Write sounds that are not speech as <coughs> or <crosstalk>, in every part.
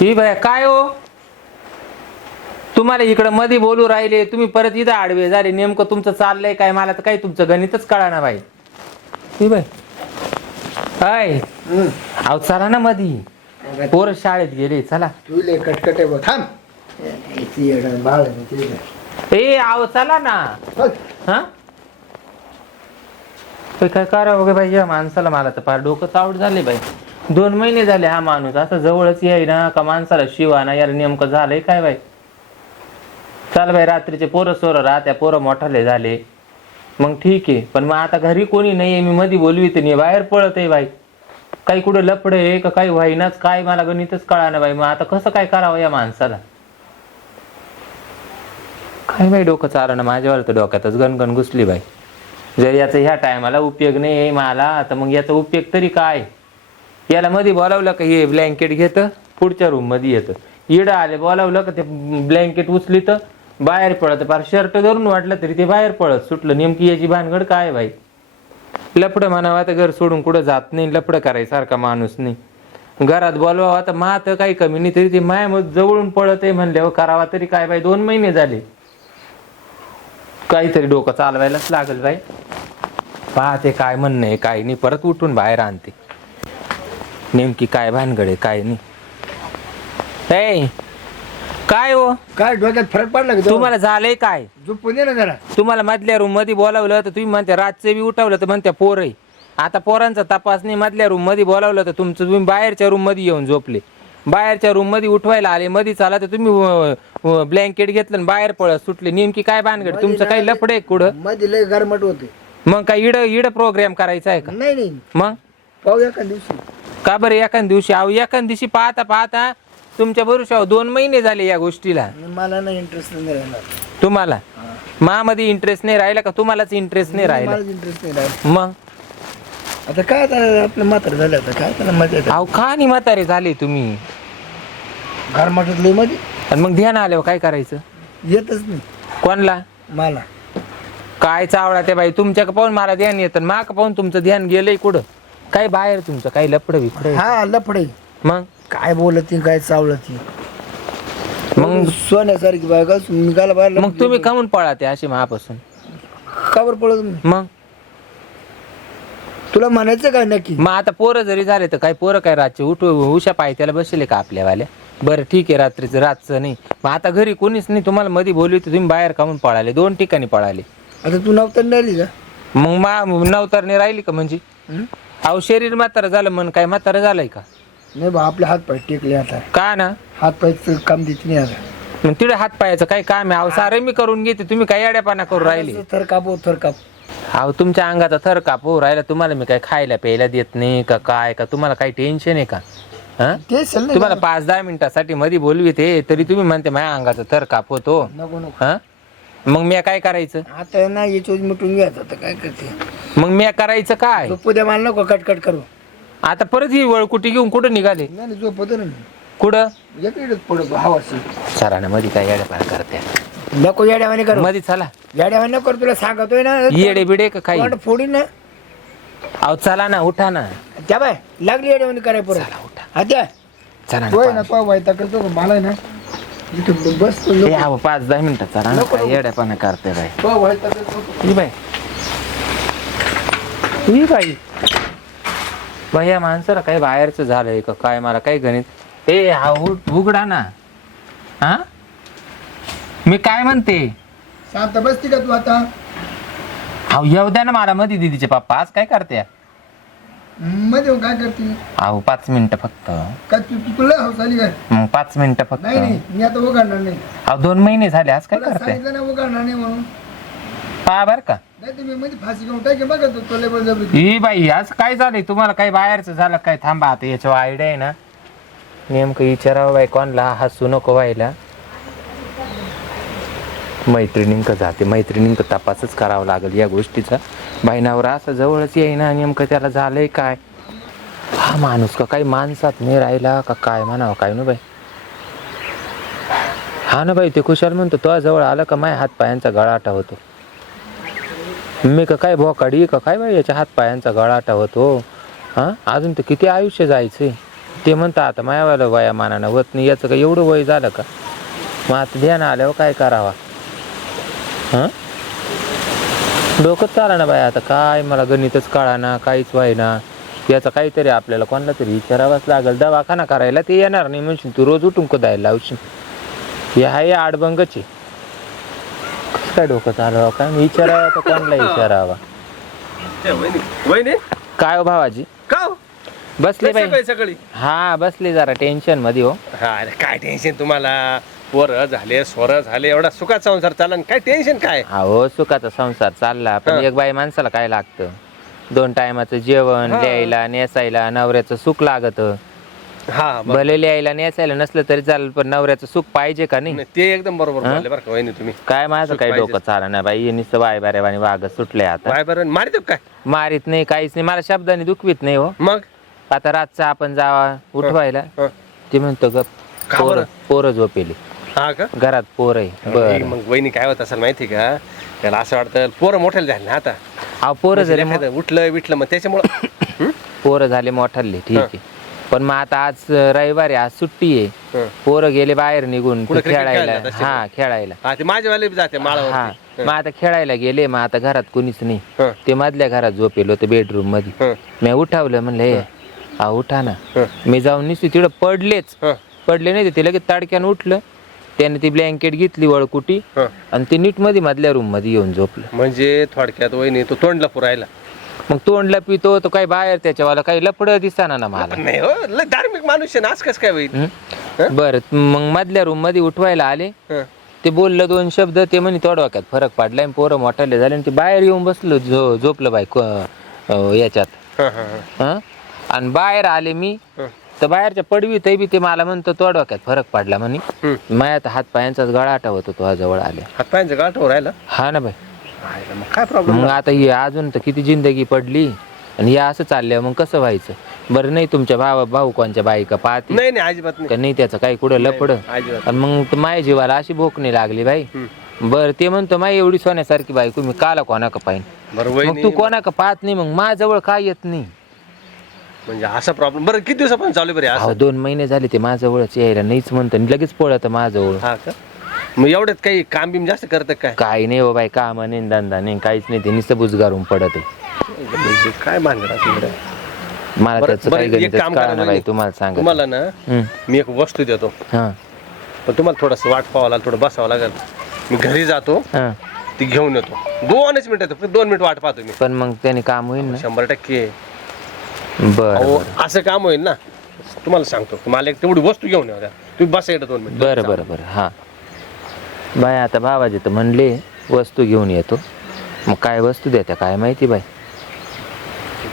ही bye काय हो? तुम्हाला इकडं मध्ये बोलू राहिले तुम्ही परत इथं आडवे झाले नेमकं तुमचं चाललंय काय? मला तर काही तुमचं गणितच कळा ना बाई. ही बाय हाय अहो चला ना मधी. पोर शाळेत गेले चला. तुले कटकट आहे बघ थांब. ती येडं बाळ आहे ते येडं. ए आव चला ना. बघ. हा? ते काय करावं गे बाई या माणसाला मला तर फार डोकं चावट झाले बाई. दोन महिने झाले हा माणूस. असं जवळच याय ना का माणसाला शिवाना यार नेमकं झालंय काय बाई? चाल बाई रात्रीचे पोरं सोरं राहत्या पोरं मोठाले झाले. मग ठीक आहे पण मग आता घरी कोणी नाहीये मी मध्ये बोलवी नाही बाहेर पळत आहे बाई. काही कुठं लपड आहे का काही व्हाईनाच काय मला गणितच कळा ना बाई. मग आता कसं काय करावं या माणसाला? काय बाई डोकं चालणं? माझ्यावर तर डोक्यातच गणगण घुसली बाई. जर याचा ह्या टायमाला उपयोग नाही आहे मला तर मग याचा उपयोग तरी काय? याला मध्ये बोलावलं का हे ब्लँकेट घेतं पुढच्या रूममध्ये येतं. इडं आले बोलावलं का ते ब्लँकेट उचलीत बाहेर पळत फार शर्ट धरून वाटलं तरी ते बाहेर पळत सुटलं नेमकी याची भानगड काय बाई लपड म्हणावं आता घर सोडून कुठं जात नाही लपड करायसारखा माणूस नाही. घरात बोलवावं आता मात काही कमी नाही तरी ते माया जवळून पळत आहे म्हणल्यावर करावा तरी काय बाई दोन महिने झाले. काहीतरी डोकं चालवायलाच लागल बाई पाहते काय म्हणणं आहे काय नाही. परत उठून बाहेर आणते. नेमकी काय भानगड आहे काय नाही. काय हो? काय डोक्यात फरक पडला का तुम्हाला झालंय काय? झोपून दे ना जरा. तुम्हाला मधल्या रूममध्ये बोलावलं तर तुम्ही म्हणते रातचे बी उठवलं तर म्हणते पोर आहे. आता पोरांचा तपास नाही मधल्या रूममध्ये बोलावलं तर तुमचं तुम्ही बाहेरच्या रूममध्ये येऊन झोपले. बाहेरच्या रूममध्ये उठवायला आले मध्ये चाला तर तुम्ही ब्लँकेट घेतलं आणि बाहेर पळत सुटले. नेमकी काय भानगड? तुमचं काही लफड आहे कुठं? मध्ये लय गरमट होते. मग काय इड इड प्रोग्राम करायचा आहे का? नाही नाही. मग? पाहू एका दिवशी. का बरं एखाद दिवशी? अहो एखाद दिवशी पाहता पाहता तुमच्या बरोबर दोन महिने झाले या गोष्टीला. आणि मला ना इंटरेस्ट नाही राहिला. तुम्हाला? मामध्ये इंटरेस्ट नाही राहिला का? तुम्हालाच इंटरेस्ट नाही राहिला? मला इंटरेस्ट नाही राहिला. मग? आता काय आता आपलं म्हातार झालं आता? काय त्याला मजा येते? अहो का नाही म्हातारे झाले तुम्ही? गरमाटात लयमध्ये आणि मग ध्यान आल्यावर काय करायचं? येतच नाही. कोणला? मला. काय चावडा ते बाई तुमच्या पाहून मला ध्यान येतं माक पाहून तुमचं ध्यान गेलंय कुठं? काय बाहेर तुमचं? काही लपड बिपड हा लफडे मग? काय बोलत ती काय चावलं ती मग सोन्यासारखी बायका निघाला बाहेर मग तुम्ही कमून पळा ते असे महापासून काबर पडत नाही? मग? तुला म्हणायचं काय नक्की? मग आता पोरं जरी झाले तर काय पोरं काय रातचे? उठ उशा पायथ्याला बसले का आपल्यावाल्या बरं ठीक आहे रात्रीचं रातचं नाही. मग आता घरी कोणीच नाही. तुम्हाला मध्ये बोलली तर तुम्ही बाहेर कामून पळाले. दोन ठिकाणी पळाले. आता तू नव्हतं नाही का? मग मा नवतरने राहिली का म्हणजे? हं? अहो शरीर म्हातारं झालं मन काय म्हातारं झालंय का? नाही बा आपले हात पाय टेकले आता. का ना? हात पाय काम देत नाही आता. मग तिथे हात पायाचं काय काम आहे? अहो सारे मी करून घेते तुम्ही काय अड्यापाना करून राहिली? थर कापो थर काप. अहो तुमच्या अंगाचा थर कापू राहिला तुम्हाला मी काय खायला प्यायला देत नाही का काय का तुम्हाला काही टेन्शन आहे का? हा? ते नाही तुम्हाला पाच दहा मिनिटासाठी मध्ये बोलविते तरी तुम्ही म्हणते माझ्या अंगाचा थर कापवतो नको नको. हा? मग मी काय करायचं? आता ना याच्यावर मिटून घ्यायचं आता काय करते? मग मी करायचं काय? झोपू द्या मला नको कट कट करू. आता परत ही वळकुटी घेऊन कुठं निघाले? नाही झोपतो ना. कुठं? पडतो सराना मध्ये काय येड्यापाना करते. नको येड्यावाने करू. मध्ये चला. येड्यावाने नको करू तुला सांगतोय ना. येडे बिडे का काही? तोंड फोडीन ना. अहो चला ना उठा ना. त्या बाय लागली येड्यावाने कराय चला उठा. हा त्या. चला ना तोय ना तो वायता करतो का? मला ना इथं बस हे पाच दहा मिनिटं चला ना. नको, काय नको. करते बाई. तो वायता करतो ही बाई ही बाई. बाई या माणसाला काही बाहेरचं झालंय का? काय मला काही गणित? ए हा उठ- उघडा ना. हा? मी काय म्हणते? शांत बसती का तू आता? अहो येऊ द्या ना मला मध्ये दिदीचे पप्पा. आज काय करते मध्ये येऊन काय करते? अहो पाच मिनिटं फक्त. काय तू तू तुला हौस आली काय? मग पाच मिनिटं फक्त. नाही नाही मी आता उघडणार नाही. अहो दोन महिने झाले. आज काय तुला करते? सांगितलं ना उघडणार नाही म्हणून. पहा बर का. ही बाई आज काय झालंय? तुम्हाला काही बाहेरचं झालं काय? थांबा आता याच्यावर आयडिया आहे ना. नेमकं विचारावं बाई कोणला हसू नको व्हायला. मैत्रिणींक जाते मैत्रिणींक तपासच करावा लागेल या गोष्टीचा. बाईनावर असं जवळच येईना नेमकं त्याला झालंय काय? हा माणूस का काही माणसात नाही राहिला का काय म्हणावं काय ना बाई? हा ना बाई ते खुशाल म्हणतो तो जवळ आलं का माय हात पायांचा गळाटा होतो. मी का काय भोकाडी का काय बाई याच्या हात पायांचा गळाटा होतो? हा? अजून तर किती आयुष्य जायचे? ते म्हणता आता मायावाला वया मानानं होत नाही याचं का एवढं वय झालं का? मग आता ध्यान आल्यावर काय करावा? हां? डोकंच चाला ना बाय आता काय मला गणितच कळाना काहीच व्हायना. याचं काहीतरी आपल्याला कोणाला तरी विचारावंच लागेल. दवाखाना करायला ते येणार नाही म्हणशील तू रोज उठून कदायला लावशील. हे आहे आडबंगची. काय डोकं चालवा काय विचारावं तर कोणाला विचारावा? वहिनी? काय हो भावाजी? का हो? बसले सकाळी बाई. सकाळी हा बसले जरा टेन्शनमध्ये हो. हा अरे काय टेन्शन तुम्हाला? पोरं झाले स्वर झाले एवढा सुखात संसार चालला आणि काय टेन्शन काय? अहो सुखाचा संसार चालला पण हा. एक बाई माणसाला काय लागतं? दोन टायमाचं जेवण हा. लिहायला नेसायला नवऱ्याचं सुख लागत. हा बरं. भले लिहायला नेसायला नसलं तरी चालेल पण नवऱ्याचं सुख पाहिजे का नाही? नाही, ते एकदम बरोबर हा? बोलले बरं का वहिनी तुम्ही. काय माझं पाहिजे. डोकं चाला ना बाई नुसतं वाय बाऱ्या वाणी वाघ सुटलंय आता. बाय बरं मारित काय? मारित नाही काहीच नाही. मला शब्दाने दुखवीत नाही हो. मग? आता रातचा आपण जावा उठवायला. हं. ते म्हणतो ग का पोरं बरं? पोरं झोपेली. हा का? घरात पोर आहे नाही, बर. मग वहिनी काय होत असेल माहिती का? त्याला असं वाटतं पोरं मोठ्याला झाले ना आता. अहो पोरं झाले म्हणजे एखादं उठलं विठलं मग त्याच्यामुळं <coughs> पोरं झाले मोठाले ठीक आहे. पण मग आता आज रविवार आहे आज सुट्टी आहे. पोरं गेले बाहेर निघून कुठं cricket खेळायला. हा खेळायला. हा ते माझ्यावाले बी जाते हा मग आता खेळायला गेले मग आता घरात कोणीच नाही. हं. ते मधल्या घरात झोपेल होतं बेडरूममध्ये हं. मी उठावलं म्हणलं हे हा. उठा ना. हं. मी जाऊन निसते तिकडं पडलेच. हं. पडले नाही ते लगेच ताडक्यानं उठलं. त्याने ती ब्लँकेट घेतली वळकुटी. हं. आणि ते नीटमध्ये मधल्या रूममध्ये येऊन झोपलं. म्हणजे थोडक्यात वहिनी तो तोंडला पुरायला. मग तोंडला पितो तो काही बाहेर त्याच्यावाला काही लपड दिसताना ना मला नाही हो लय धार्मिक माणूस आहे ना आज कसं काय होईल हं? बरं मग मधल्या रूममध्ये उठवायला आले हं. ते बोललं दोन शब्द ते म्हणे थोडं वाक्यात फरक पडलाय आणि पोरं मोठाले झाले आणि ते बाहेर येऊन बसलो झो झोपलं बाई क- अं, याच्यात हं, हं, हं. हं? आणि बाहेर आले मी हं. तर बाहेरच्या पडवी ते बी ते मला म्हणतो तोड वाक्यात फरक पडला म्हणे हं. माझ्या तर हात पायांचाच गळा आठवत होतो जवळ आले हातपायांचं गाठवर राहिला हा ना बाई मग काय प्रॉब्लेम मग आता ही अजून तर किती जिंदगी पडली? आणि या असं चाललं मग कसं व्हायचं? बरं नाही तुमच्या भावा भाऊ कोणच्या बाईका पाहते? नाही नाही अजिबात नाही. का नाही त्याचं काही कुठं लपड? अजिबात आणि मग तर माझ्या जीवाला अशी भूक नाही लागली बाई. बर ते म्हणतो माय एवढी सोन्यासारखी बायको मी काला कोणा का पाहिजे बरं मग तू कोणा का पाहत नाही मग माझ्याजवळ काय येत नाही? म्हणजे असा प्रॉब्लेम बरं किती दिवसापासून चालू आहे बरे अहो दोन महिने झाले ते माझ्याजवळच यायला नाहीच म्हणतो आणि लगेच पळत माझ्याजवळ. हा का? मग एवढ्यात काही काम बिम जास्त करत काय? काही नाही हो बाई काम नाही धंदा नाही काहीच नाही ते नुसतं बुजगारून पडत आहे. म्हणजे काय भानगड इकडे? मला बरं- त्याचं बरं, काही एक गणितच काम करा ना बाई वहिनी. तुम्हाला सांगा तुम्हाला ना मी एक वस्तू देतो. हां. पण तुम्हाला थोडंसं वाट पाहावं लागेल थोडं बसावं लागेल. मी घरी जातो हां. ती घेऊन येतो. दोनच मिनिटं फक्त दोन मिनिट वाट पाहतो मी. पण मग त्याने काम होईल ना? शंभर टक्के. बरं अहो असं काम होईल ना? तुम्हाला सांगतो मला एक तेवढी वस्तू घेऊन येऊ द्या. तुम्ही बसा येतं दोन मिनिट. बरं बरं बरं. हां. बाय आता बाबाजी तर म्हणले वस्तू घेऊन येतो. मग काय वस्तू देत्या काय माहिती बाई?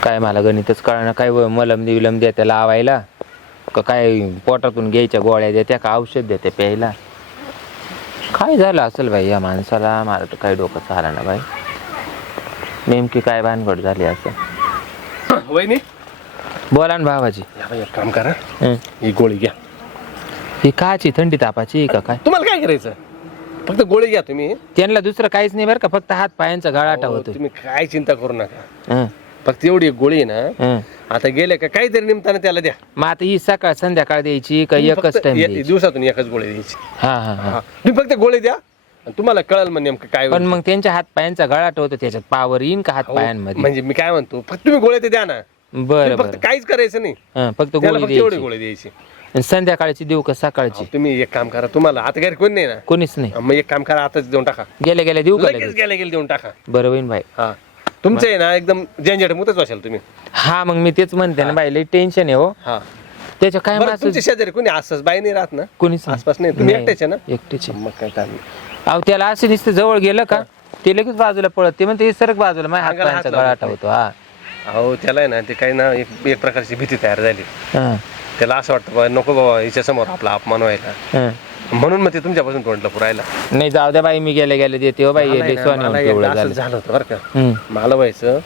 काय मला गणितच कळणार काय व- मलम दिवलम देत्या लावायला? का काय पोटातून घ्यायच्या गोळ्या देत्या का औषध देत्या प्यायला? काय झालं असेल बाई या माणसाला? मला तर काय डोकं चाला ना बाई. नेमकी काय भानगड झाली असं? वहिनी? बोला ना बाबाजी. या बाई, एक काम करा. हं. ही गोळी घ्या. ही काची थंडी तापाची का काय? तुम्हाला काय करायचं? फक्त गोळी घ्या तुम्ही. त्यांना दुसरं काहीच नाही बरं का फक्त हात पायांचा गळाटा होतो तुम्ही. काय चिंता करू नका. हं, फक्त एवढी एक गोळी आहे ना हं. आता गेले का काहीतरी निमताना त्याला द्या. मग आता ही सकाळ संध्याकाळ द्यायची का एकच फक्त टाइम ए- द्यायची? दिवसातून एकच गोळी द्यायची. हा हा हा. हा. तुम्ही फक्त गोळी द्या आणि तुम्हाला कळेल मग नेमकं काय पण. मग त्यांच्या हात पायांचा गळाट होतो त्याच्यात पावर येईन का हात हो, पायांमध्ये? म्हणजे मी काय म्हणतो फक्त तुम्ही गोळी ते द्या ना. बरं तुम्ही फक्त बरं. काहीच करायचं नाही. हं, फक्त त्याला गोळी फक्त एवढी द्यायची. गोळी द्यायची. आणि संध्याकाळची देऊ का सकाळची? तुम्ही एक काम करा तुम्हाला आता घरी कोण नाही ना? कोणीच नाही. मग एक काम करा आताच देऊन टाका. गेल्या गेल्या देऊ का लगेच लगेच? गेल्या गेले देऊन टाका. बरं होईन भाई. हा. तुमचं आहे ना एकदम झंझट मुतच वाशाल तुम्ही. हा मग मी तेच म्हणते ना बाई लई टेन्शन आहे हो. हा. त्याच्या काय बरं माझं तुमच्या शेजारी कोणी आसपास बाई नाही राहत ना? कोणीच आसपास नाही. तुम्ही एकटेच आहे ना? एकटेच. मग काय चालेल अहो त्याला असं नुसतं जवळ गेलं का ते लगेच बाजूला पळत. ते म्हणते "हे सरक बाजूला माझ्या हात अंगाला हात पायांचा लावत गळाटा होतो हा. अहो त्याला आहे ना ते काही ना एक एक प्रकारची भीती तयार झाली. हं, त्याला असं वाटतं बा नको बाबा हिच्या समोर आपला अपमान व्हायला. हं. म्हणून मग ते तुमच्यापासून तोंडलं पुरायला. नाही जाऊ द्या बाई मी गेले गेले देते हो बाई ना, मला एकदा असंच झालं. झालं होतं बरं का. हं. मला व्हायचं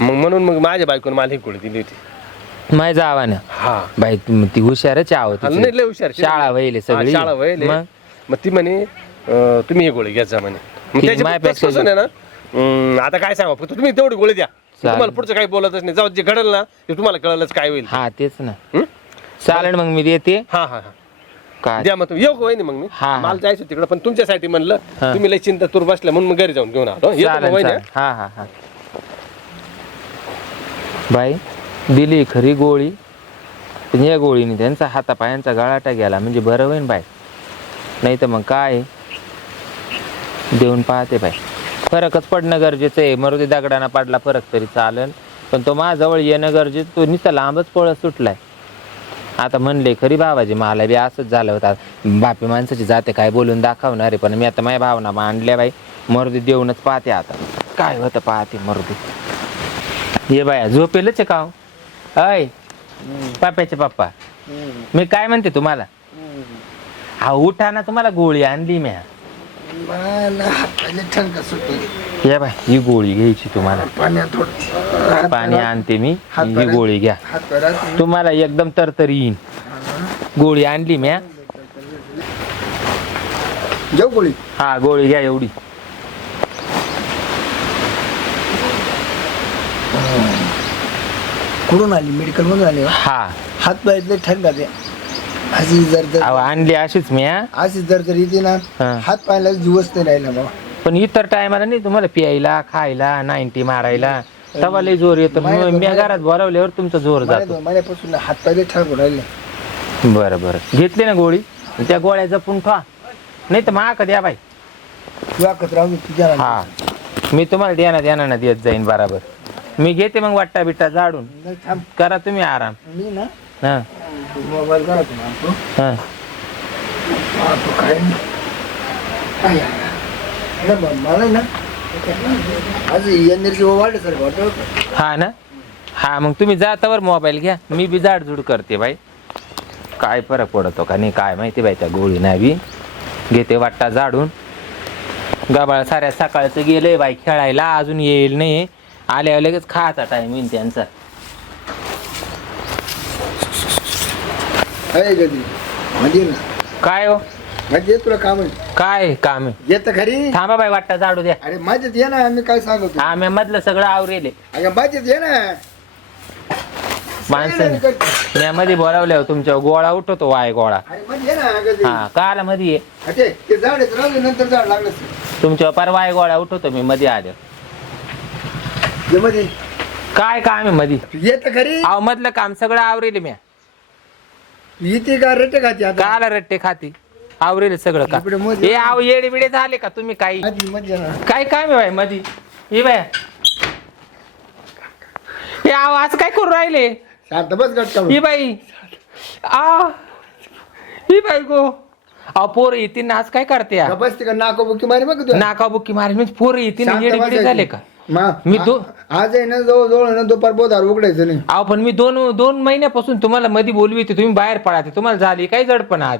मग म्हणून मग माझ्या बायकोने मला ही गोळी दिली होती. माझ्या जावानं? हा. बाई तुम- ती हुशारच आहे तिची. नाही लय हुशार शाळा वहिले हा, सगळी. शाळा वहिले मग? मग ती म्हणे अं, तुम्ही ही गोळी घ्यायचा जा म्हणे. मग ती त्याच्या माझ्यापेक्षा तसं आहे ना अं, आता काय सांगा फक्त तुम्ही तेवढी गोळी द्या. तुम्हाला पुढचं काही बोलतच नाही. जाऊ जे घडल ना ते तुम्हाला कळलंच काय होईल हा तेच ना. हं? चालेल मग मी देते. हा हा हा. काय? द्या मग तुम्ही. येऊ वहिनी मग मी? हा, हा. मला जायचं तिकडे पण तुमच्यासाठी म्हणलं. तुम्ही लय चिंता तूर बसल्या म्हणून मग घरी जाऊन घेऊन आलो. येतो मग चालेल वहिनी? चालेल. हा हा हा. बाई दिली खरी गोळी पण या गोळीने त्यांचा हातापायांचा गळाटा गेला. म्हणजे बरं होईन बाई. नाही तर मग काय? देऊन पाहते बाई. फरकच पडणं गरजेचं आहे. मरुदी दगडाना पडला फरक तरी चालेल. पण तो माझ्याजवळ येणं गरजेचं तो नुसता लांबच पळत सुटलाय. आता म्हणले खरी भावाजी मला बी असंच झालं होतं. बापी माणसाची जाते काय बोलून दाखवणार पण मी आता माझ्या भावना मांडल्या बाई. मरुदी देऊनच पाहते आता. काय होतं पाहते मरुदी? ये बाया झोपेलच आहे का हो? अय पाप्याचे पप्पा मी काय म्हणते तुम्हाला? हा उठा ना तुम्हाला गोळी आणली म्या. या बाय ही गोळी घ्यायची तुम्हाला. पाण्यात थोडं पाणी आणते मी ही. गोळी घ्या. तुम्हाला एकदम तरतरी येईन. गोळी आणली म्या. घेऊ गोळी. हा गोळी घ्या एवढी. कुठून आली? मेडिकल मधून आली हो? हा. हात पायातले ठणका ते. अशी जर आणली अशीच म्या. अशी जर जर येते ना हा. हात पायाला दिवस नाही राहिला बाबा. पण इतर टायमाला नाही तुम्हाला प्यायला खायला नाईन्टी मारायला. तेव्हा लय जोर येतो. मी घरात बोलावल्यावर तुमचा जोर जातो. दोन महिन्यापासून हात ठणकून राहिले. बरं बरं. घेतली ना गोळी? त्या गोळ्या जपून ठेवा. नाही तर मा द्या बाई. राहू तुझ्या हा. मी तुम्हाला द्याना द्याना देत जाईन बराबर. मी घेते मग वाट्टा बिट्टा नाही, थांब. करा तुम्ही आराम. मी ना हा. मोबाईल हा. पाहतो काय. नाही. काय आहे? नाही बा, मला ना. आज एनर्जी वाढले सर वाटत हा ना? हा मग तुम्ही जातावर मोबाईल घ्या. मी बी जाडजूड करते बाई. काय फरक पडतो का नाही काय माहिती बाई त्या गोळी नावी घेते वाट्टा झाडून. गाबाळ साऱ्या सकाळचं गेले बाई खेळायला अजून येईल नाही. आल्यावर लगेच खायचा टाइम येईल त्यांचा. आहे कधी म्हणजे ना. काय हो? म्हणजे तुला काम आहे? काय काम आहे? येत खरी थांबा बाई वाट्टा झाडू द्या. अरे माझ्यात ये ना मी काय सांगतो आम्ही मधलं सगळं आवरेले. अगं माझ्यात ये ना. माणसं मी मध्ये बोलावल्यावर तुमच्या गोळा उठवतो वाय गोळा. अरे मध्ये ये ना अगं ते. हा काला मध्ये ये. हा, ते ते झाड आहे, राहू दे, नंतर झाड लागलं तुमच्या पार वाय गोळा उठवतो मी मध्ये आल्या ये मध्ये काय काम आहे मध्ये येत खरी अहो मधलं काम सगळं आवरेल मी येते का रटे खाते आता? काला रट्टे खाती. आवरेल सगळं का? इकडे मध्ये- हे आव येडे बिडे झाले का तुम्ही काही? आधी मध्ये काय काम आहे बाई मधी? हे बाय. हे आव आज काय करू राहिले? शांत बस गट काढून. ही बाई. आ ही बाई गो. अहो पोरं येतील ना आज काय करते का बस तिकडे नाको बुकी मारी मग तू नाका बुक्की मारे. म्हणजे पोरं येतील ना शांत येडे बिडे बसायची. झाले का? मा- मी दो- आ- आज आहे ना जवळ जवळ ना दुपार बोधार उघडायचं नाही. अहो पण मी दोन दोन महिन्यापासून तुम्हाला मध्ये बोलविते तुम्ही बाहेर पडाते तुम्हाला झाली काय जडपण आज?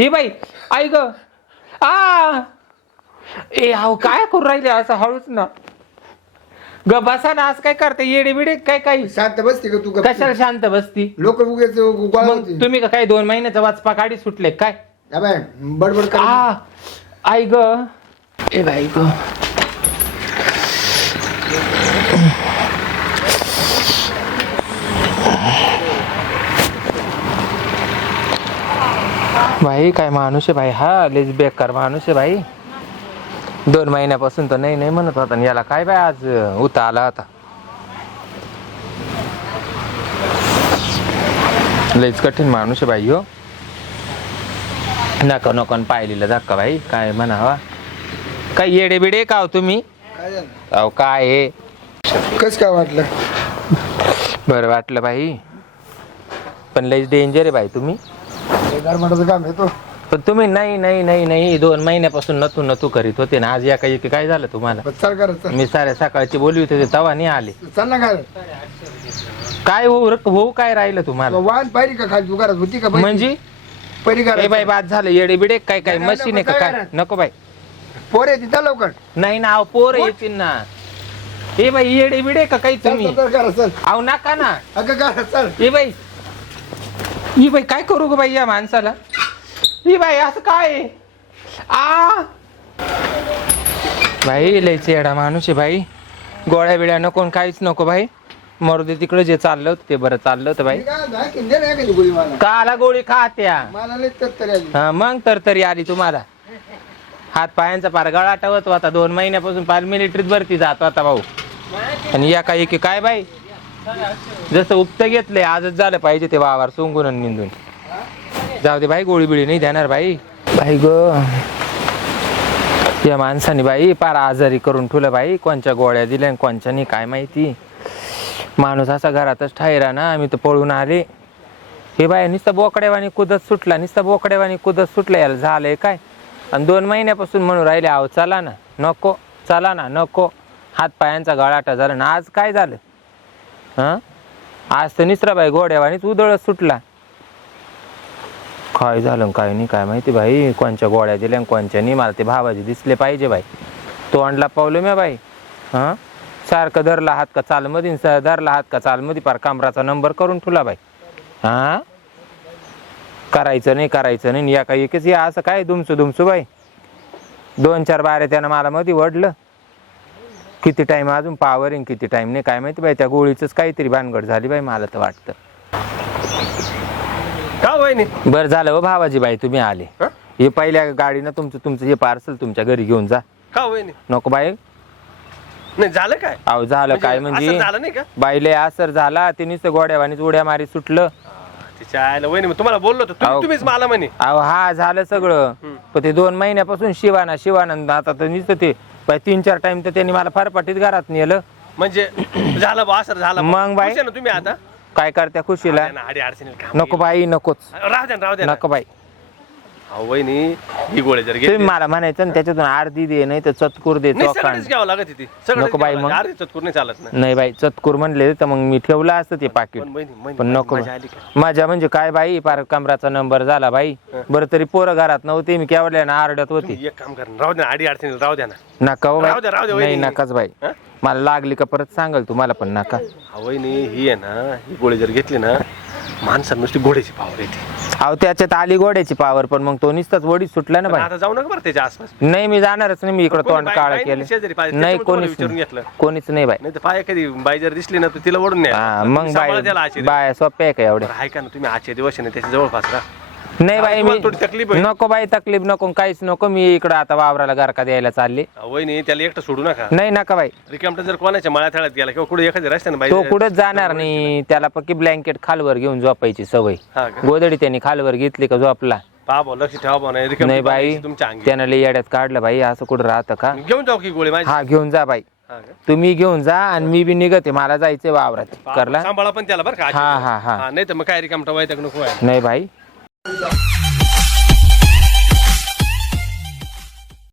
हे बाई आई ग. आ. ए अहो काय करू राहिले असं हळूच ना? ग बसा ना आज काय करते? येडे बिडे काय काही? शांत बसते का तू कशाला शांत बसती? लोक उगेच गोळा मग होती तुम्ही का काय दोन महिन्याचा वाचपा काढी सुटले काय? अबे, बडबड कर. आ आई ग. ए बाई ग. भाई काय माणूस आहे भाई? हा लेज बेकार माणूस आहे भाई. दोन महिन्यापासून तर नाही नाही म्हणत होता. याला काय बाय आज उता आला होता? लयच कठीण माणूस आहे भाई हो. नको नको पाहिलेलं धक्का भाई. काय म्हणावा? काय येडे बिडे का हो तुम्ही? अहो काय आहे कस काय वाटलं? बरं वाटलं भाई. पण लयच डेंजर आहे भाई तुम्ही. गारमाटाचं काम येतो पण तुम्ही नाही नाही नाही नाही दोन महिन्यापासून नतू नतू करीत होते ना. आज या काही काय झालं तुम्हाला? मी साऱ्या सकाळची बोलवी होते तवा नाही आले. चल ना काय काय होऊ होऊ काय राहिलं तुम्हाला? वाहन पाहिली का खाली? होती का बाई? म्हणजे? पहिली ए बाई बाद झालं येडे बिडे काय काय नाही, मशीन आहे का नको, काय? काय नको बाई. पोर येते चल लवकर. नाही ना अहो, पोरं येतील ना. ए बाई येडे बिडे का काही चल तुम्ही? चल, चल घरात चल. अहो नका ना. अगं घरात चल. ए बाई ही बाई काय करू ग बाई या माणसाला? ही बाई असं काय? आहे? आ? बाई लय चेडा माणूस आहे बाई. गोळ्या बिळ्या नको काहीच नको बाई. मरुदे तिकडे जे चाललं होतं ते बरं चाललं होतं बाई. की दे गोळी मला? आला गोळी खा त्या मला लई तर तरी आली. हा मग तर तरी आली तुम्हाला. हात पायांचा पार गळा आठवत होता. दोन महिन्यापासून पार मिलिटरीत भरती जात होता भाऊ. आणि एका एकी काय बाई? जसं उपत घेतलंय आजच झालं पाहिजे ते वावर सोंगून आणि निंदून. जाऊ दे बाई गोळी बिळी नाही देणार बाई. बाई ग. या माणसाने बाई पार आजारी करून ठेवलं बाई कोणच्या गोळ्या दिल्या आणि कोणच्या नाही काय माहिती. माणूस असा घरातच ठायरा ना आम्ही तर पळून आले. हे बाय नुसतं बोकड्यावानी कुदत सुटला नुसतं बोकड्यावानी कुदत सुटलं याला झालंय काय? आणि दोन महिन्यापासून म्हणून राहिले आहो चला ना नको चला ना नको. हात पायांचा गळाटा झाला ना आज काय झालं? हा? आज तर निसरा बाई गोड्यावानीच उदळच सुटला. काय झालं काय नाही काय माहिती बाई कोणच्या गोळ्या दिल्या कोणच्या नाही मला ते भावाजी दिसले पाहिजे बाई. तोंडला पावलं म्या बाई. हां? सारखं धरला हात का चालमध्ये स- धरला हात का चालमध्ये पार कामराचा नंबर करून ठेवला बाई. हां? करायचं नाही करायचं नाही या काही एकच या असं काय दुमसू दुमसू बाई. दोन चार बारे त्यानं मला मध्ये वडलं किती टाइम अजून पावर येईन किती टाइम नाही काय माहिती बाई त्या गोळीच काहीतरी भानगड झाली बाई मला तर वाटतं. का वहिनी? बरं झालं हो भावाजी बाई तुम्ही आले. हं? हे पहिल्या गाडीनं तुमचं तुमचं हे पार्सल तुमच्या घरी घेऊन जा. का वहिनी? नको बाई. नाही झालं काय? अहो झालं काय असं म्हणजे? झालं नाही का? बाईले असर झाला ते नुसतं गोड्यावानीच उड्या मारी सुटलं. तिच्या आईला वहिनी मग तुम्हाला बोललो होतो तुम्ही- अहो. तुम्हीच मला म्हणे. अहो हा झालं सगळं. पण ते दोन महिन्यापासून शिवाना शिवानंद आता तर नुसतं ते बाई तीन चार टाइम तर त्यांनी मला फारपाटीत घरात नेलं म्हणजे झालं बा असं झालं. मग बाई? खुश आहे ना तुम्ही आता काय करत्या खुशीला ना, अडी अडचणीला काम नको बाई नकोच. राहू द्या ना, राहू द्या ना. नको बाई वहिनी ही गोळे जर तुम्ही घेतली मला म्हणायचं ना त्याच्यातून अर्धी दे नाही तर चतकूर दे नाही चोखांड सगळंच घ्यावं लागत ती सगळं नको बाई मग. चतकुर नाही चालत नाही बाई चतकूर म्हणले तर मग मी ठेवलं असतं ते पाकिट. पण नको मजा आली का? माझ्या म्हणजे काय बाई पार कमराचा नंबर झाला बाई. बरं तरी पोरं घरात नव्हती मी केवढ्या ना आरडत होती. तुम्ही एक काम करा राहू द्या ना, अडी अडचणीला राहू द्या ना. नका हो राहू द्या, राहू बाई द्या, नाही वहिनी. नकाच बाई. हं? मला लागली का परत सांगाल तुम्हाला पण नका. हा, वहिनी ही आहे ना ही गोळी जर घेतली ना माणसाला नुसती घोड्याची पावर येते. अहो त्याच्यात आली गोड्याची पावर पण मग तो नुसताच वडी सुटला ना पण आता जाऊ नका बरं त्याच्या आसपास. नाही मी जाणारच नाही मी इकडं कोणी तोंड बाई- काळ बाई केलं. शेजारी पाहिजे, नाही त्याच्यामुळे तुम्हाला कोणीच विचारून नाही. घेतलं. कोणीच नाही बाई. नाही तर पाय एखादी बाई जर दिसली ना तर तिला ओढून हा तुम्ही मग सांभाळा बाय आजचे बाय सोप्या आहे का एवढ्या? दिवस. ऐका ना तुम्ही आजचे दिवस आहे ना त्याच्या जवळपास राहा. नाही बाई मी तुम्हाला थोडी तकलीफ. नको बाई तकलीफ नको काहीच नको. मी इकडं आता वावराला गारका द्यायला चालली. वहिनी त्याला एकटं सोडू नका. नाही नका बाई. रिकामटा जर कोणाच्या मळ्यात थळ्यात गेला किंवा कुठे एखाद्या रस्त्याने बाई तो कुठंच जाणार नाही. त्याला पक्की ब्लँकेट खालवर घेऊन झोपायची सवय. हा का? गोदडी त्यांनी खालवर घेतली का झोपला? पहा भाऊ लक्ष ठेवा भाऊ नाही रिकामटी नाही बाई तुमच्या अंगी. त्यानं लई येड्यात काढलं बाई असं कुठं राहतं का? घेऊन जाऊ की गोळी माझी. हा घेऊन जा बाई. हा का? तुम्ही घेऊन जा आणि मी बी निघते मला जायचंय वावरात. करला? सांभाळा पण त्याला बरं का हा हा हा. नाही तर मग काय रिकामटा वायतक नको व्हायला. नाही बाई. Let's go.